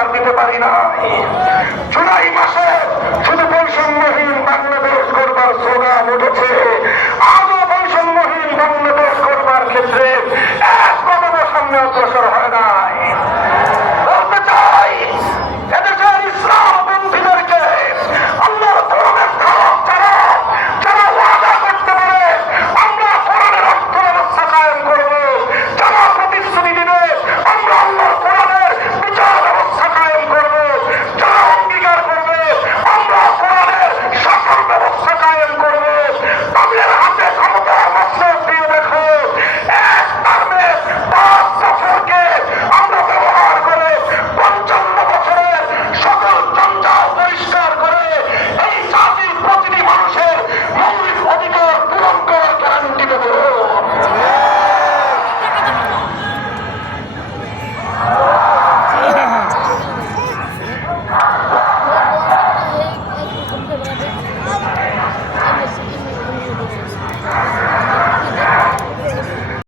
আর নিতে পারি না। জুলাই মাসে